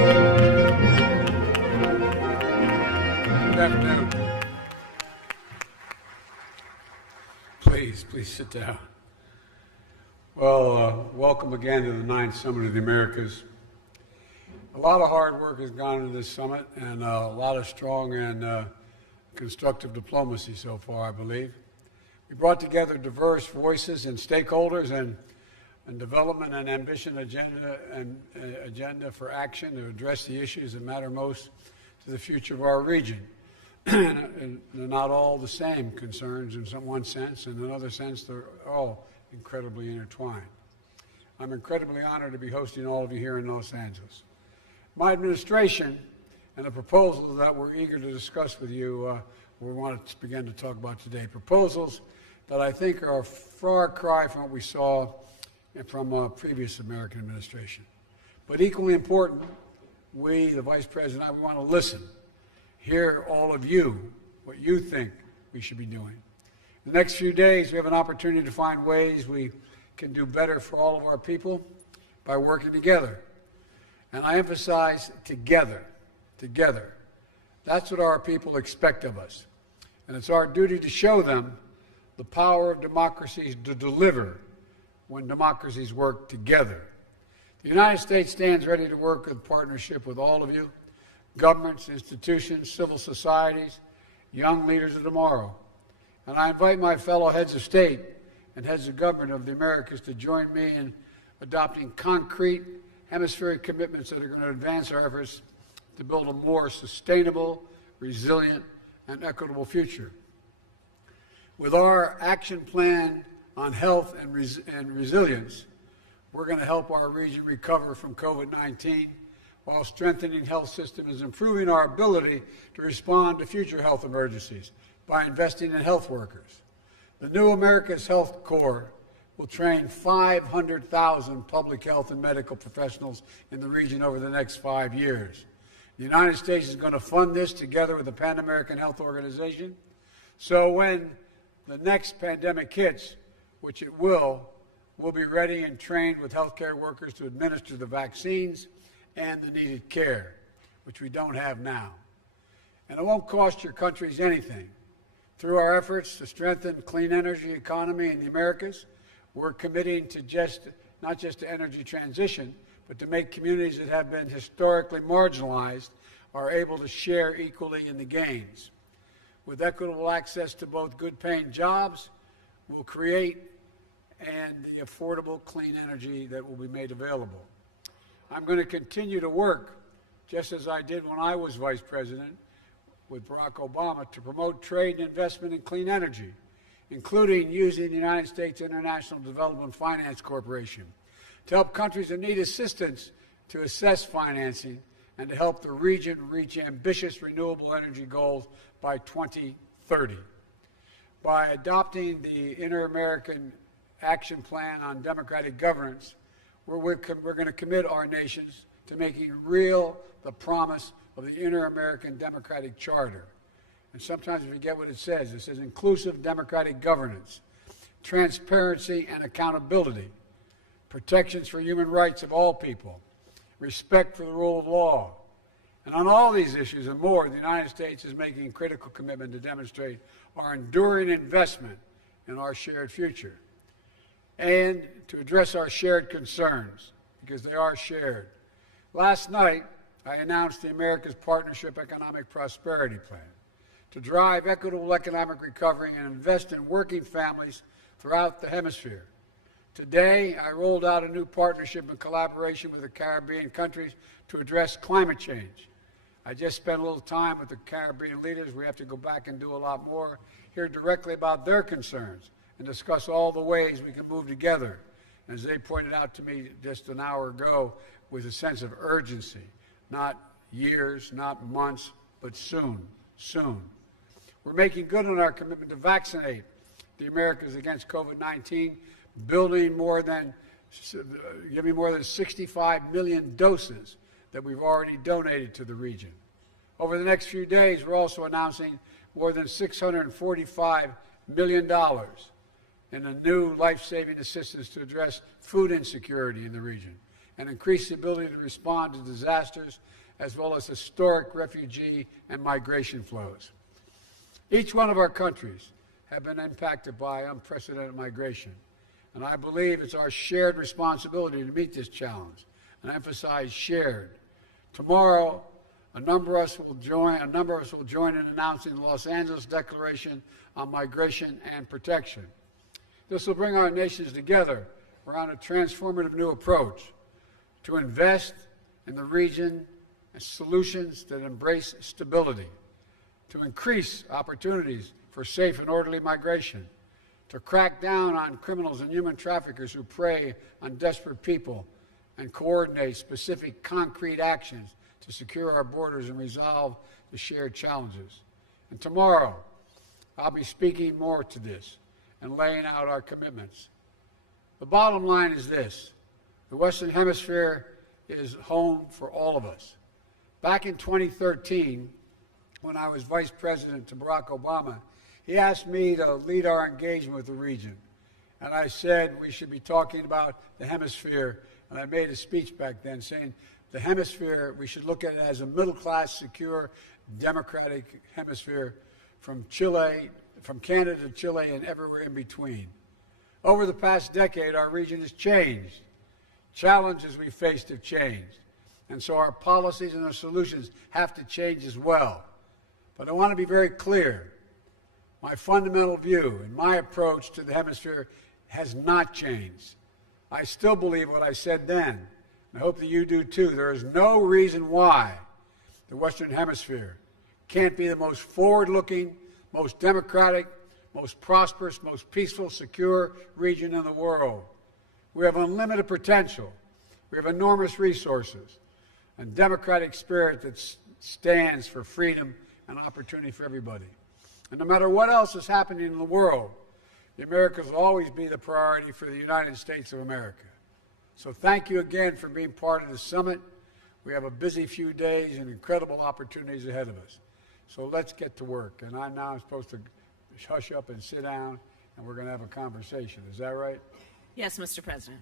Good afternoon. Please sit down. Well, welcome again to the 9th Summit of the Americas. A lot of hard work has gone into this summit and a lot of strong and constructive diplomacy so far, I believe. We brought together diverse voices and stakeholders and development and ambition agenda for action to address the issues that matter most to the future of our region. And they're not all the same concerns in one sense, and in another sense, they're all incredibly intertwined. I'm incredibly honored to be hosting all of you here in Los Angeles. My administration and the proposals that we're eager to discuss with you, we want to begin to talk about today. Proposals that I think are a far cry from what we saw from a previous American administration. But equally important, we, the Vice President, we want to listen, hear all of you, what you think we should be doing. In the next few days, we have an opportunity to find ways we can do better for all of our people by working together. And I emphasize together. That's what our people expect of us. And it's our duty to show them the power of democracies to deliver when democracies work together. The United States stands ready to work in partnership with all of you, governments, institutions, civil societies, young leaders of tomorrow. And I invite my fellow heads of state and heads of government of the Americas to join me in adopting concrete hemispheric commitments that are going to advance our efforts to build a more sustainable, resilient, and equitable future. With our action plan on health and resilience, we're going to help our region recover from COVID-19 while strengthening health systems and improving our ability to respond to future health emergencies by investing in health workers. The new America's Health Corps will train 500,000 public health and medical professionals in the region over the next 5 years. The United States is going to fund this together with the Pan American Health Organization. So when the next pandemic hits, which it will, we'll be ready and trained with healthcare workers to administer the vaccines and the needed care, which we don't have now. And it won't cost your countries anything. Through our efforts to strengthen the clean energy economy in the Americas, we're committing to not just to energy transition, but to make communities that have been historically marginalized are able to share equally in the gains. With equitable access to both good-paying jobs, we'll create and the affordable clean energy that will be made available. I'm going to continue to work, just as I did when I was Vice President with Barack Obama, to promote trade and investment in clean energy, including using the United States International Development Finance Corporation to help countries that need assistance to assess financing and to help the region reach ambitious renewable energy goals by 2030. By adopting the Inter-American Action Plan on Democratic Governance, we're going to commit our nations to making real the promise of the Inter-American Democratic Charter. And sometimes we forget what it says. It says inclusive democratic governance, transparency and accountability, protections for human rights of all people, respect for the rule of law. And on all these issues and more, the United States is making a critical commitment to demonstrate our enduring investment in our shared future and to address our shared concerns, because they are shared. Last night, I announced the America's Partnership Economic Prosperity Plan to drive equitable economic recovery and invest in working families throughout the hemisphere. Today, I rolled out a new partnership in collaboration with the Caribbean countries to address climate change. I just spent a little time with the Caribbean leaders. We have to go back and do a lot more, hear directly about their concerns, and discuss all the ways we can move together. And as they pointed out to me just an hour ago, with a sense of urgency, not years, not months, but soon. We're making good on our commitment to vaccinate the Americas against COVID-19, giving more than 65 million doses that we've already donated to the region. Over the next few days, we're also announcing more than $645 million in a new life-saving assistance to address food insecurity in the region and increase the ability to respond to disasters, as well as historic refugee and migration flows. Each one of our countries have been impacted by unprecedented migration, and I believe it's our shared responsibility to meet this challenge, and I emphasize shared. Tomorrow, a number of us will join in announcing the Los Angeles Declaration on Migration and Protection. This will bring our nations together around a transformative new approach to invest in the region and solutions that embrace stability, to increase opportunities for safe and orderly migration, to crack down on criminals and human traffickers who prey on desperate people, and coordinate specific concrete actions to secure our borders and resolve the shared challenges. And tomorrow, I'll be speaking more to this and laying out our commitments. The bottom line is this: the Western Hemisphere is home for all of us. Back in 2013, when I was Vice President to Barack Obama, he asked me to lead our engagement with the region. And I said we should be talking about the hemisphere, and I made a speech back then saying the hemisphere, we should look at it as a middle-class, secure, democratic hemisphere from Canada to Chile and everywhere in between. Over the past decade, our region has changed. Challenges we faced have changed. And so our policies and our solutions have to change as well. But I want to be very clear. My fundamental view and my approach to the hemisphere has not changed. I still believe what I said then. I hope that you do too. There is no reason why the Western Hemisphere can't be the most forward-looking, most democratic, most prosperous, most peaceful, secure region in the world. We have unlimited potential. We have enormous resources and democratic spirit that stands for freedom and opportunity for everybody. And no matter what else is happening in the world, the Americas will always be the priority for the United States of America. So thank you again for being part of the summit. We have a busy few days and incredible opportunities ahead of us. So let's get to work. And I'm supposed to hush up and sit down, and we're going to have a conversation. Is that right? Yes, Mr. President.